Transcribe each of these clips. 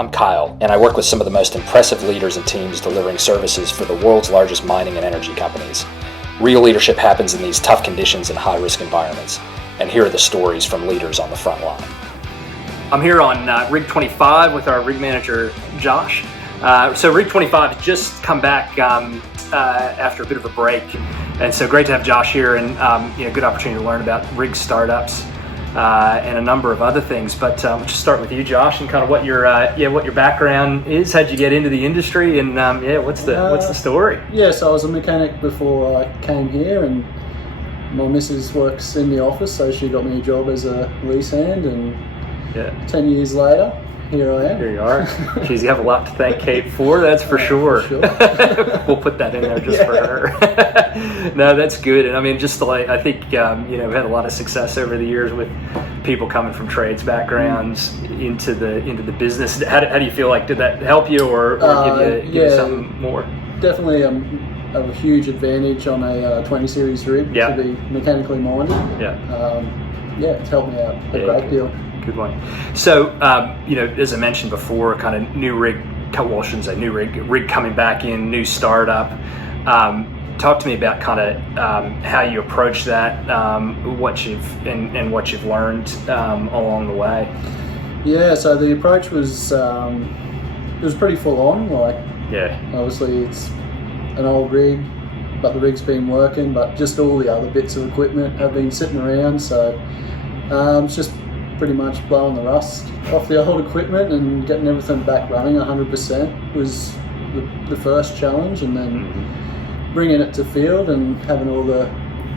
I'm Kyle, and I work with some of the most impressive leaders and teams delivering services for the world's largest mining and energy companies. Real leadership happens in these tough conditions and high-risk environments, and here are the stories from leaders on the front line. I'm here on Rig 25 with our rig manager, Josh. So Rig 25 has just come back after a bit of a break, and so great to have Josh here, and good opportunity to learn about rig startups and a number of other things. But we'll just start with you, Josh, and kind of what your background is. How'd you get into the industry, and what's the story? So I was a mechanic before I came here, and my missus works in the office, so she got me a job as a lease hand, and 10 years later, here I am. Here you are. Geez, you have a lot to thank Kate for, that's for sure. We'll put that in there just for her. No, that's good. And I mean, just like, I think, we've had a lot of success over the years with people coming from trades backgrounds into the business. How do you feel like, did that help you or give you something more? Definitely a huge advantage on a 20 series rig to be mechanically minded. It's helped me out a great deal. Good one. So, as I mentioned before, kind of new rig, well, I shouldn't say new rig coming back in, new startup. Talk to me about kind of how you approach that, what you've learned along the way. Yeah, so the approach was it was pretty full on. Obviously it's an old rig, but the rig's been working, but just all the other bits of equipment have been sitting around. So it's just pretty much blowing the rust off the old equipment and getting everything back running 100% was the first challenge, and then bringing it to field and having all the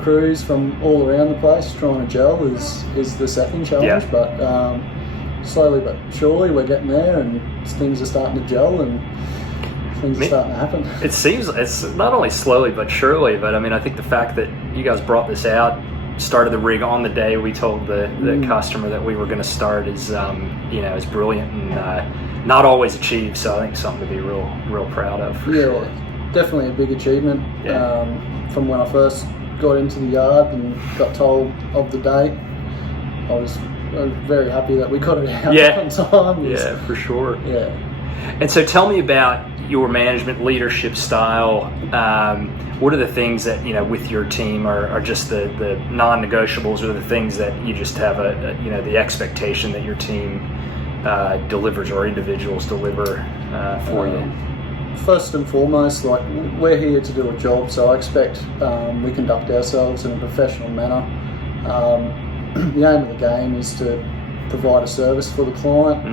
crews from all around the place trying to gel is the second challenge. But slowly but surely we're getting there, and things are starting to gel and things are starting to happen. It seems it's not only slowly but surely, but I mean, I think the fact that you guys brought this out, started the rig on the day we told the customer that we were going to start is brilliant and not always achieved. So I think something to be real proud of for sure. Definitely a big achievement. From when I first got into the yard and got told of the date, I was very happy that we got it out on time. For sure. And so tell me about your management leadership style. What are the things that, with your team are just the non-negotiables, or the things that you just have the expectation that your team delivers or individuals deliver for you? First and foremost, we're here to do a job, so I expect we conduct ourselves in a professional manner. The aim of the game is to provide a service for the client,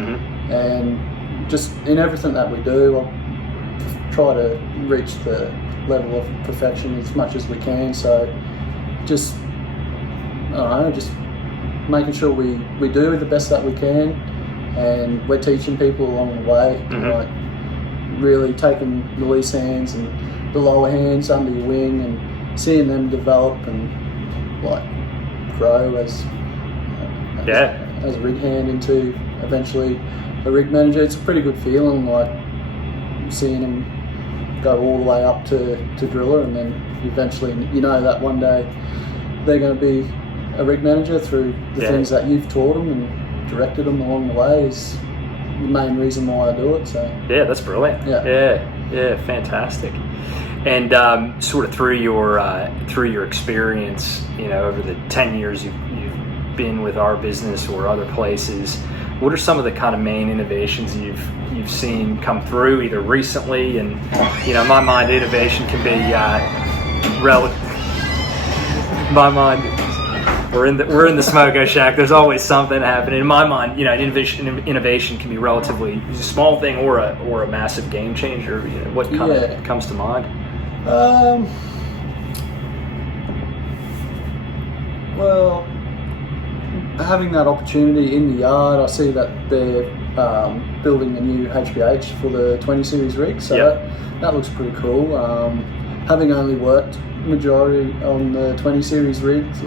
and just in everything that we do, I'll try to reach the level of perfection as much as we can. So just making sure we do the best that we can, and we're teaching people along the way, really taking the lease hands and the lower hands under your wing and seeing them develop and grow as a rig hand into eventually a rig manager. It's a pretty good feeling, seeing them go all the way up to driller, and then eventually that one day they're going to be a rig manager through the things that you've taught them and directed them along the way is the main reason why I do it. So that's brilliant. Fantastic. And sort of through your experience, over the 10 years you've been with our business or other places, what are some of the kind of main innovations you've seen come through either recently? And in my mind, innovation can be my mind, we're in the smoko shack. There's always something happening. In my mind, innovation can be relatively a small thing or a massive game changer. What kind of comes to mind? Well, having that opportunity in the yard, I see that they're building a new HPH for the 20 series rig, so that looks pretty cool. Having only worked majority on the 20 series rigs,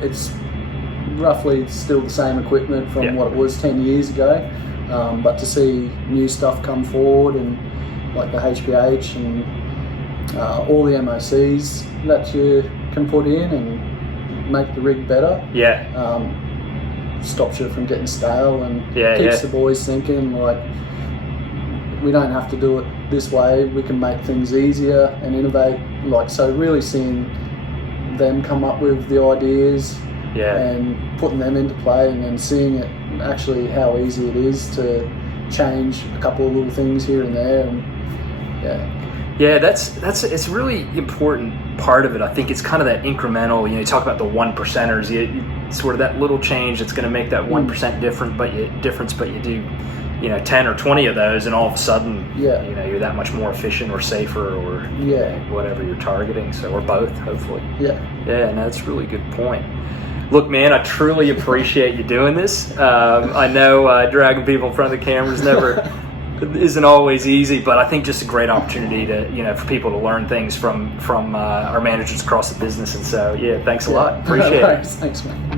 it's roughly still the same equipment from what it was 10 years ago, but to see new stuff come forward and the HPH and all the MOCs that you can put in and make the rig better. stops you from getting stale and keeps the boys thinking, like, we don't have to do it this way, we can make things easier and innovate. Like, so really seeing them come up with the ideas and putting them into play, and then seeing it actually how easy it is to change a couple of little things here and there. And that's it's a really important part of it. I think it's kind of that incremental, you talk about the 1%ers, you sort of that little change that's going to make that 1% difference, but you do 10 or 20 of those, and all of a sudden you're that much more efficient or safer or whatever you're targeting. So, or both, hopefully. And that's a really good point. Look, man, I truly appreciate you doing this. I know dragging people in front of the cameras isn't always easy, but I think just a great opportunity to, for people to learn things from our managers across the business. And so, thanks a lot. Appreciate it. Thanks, man.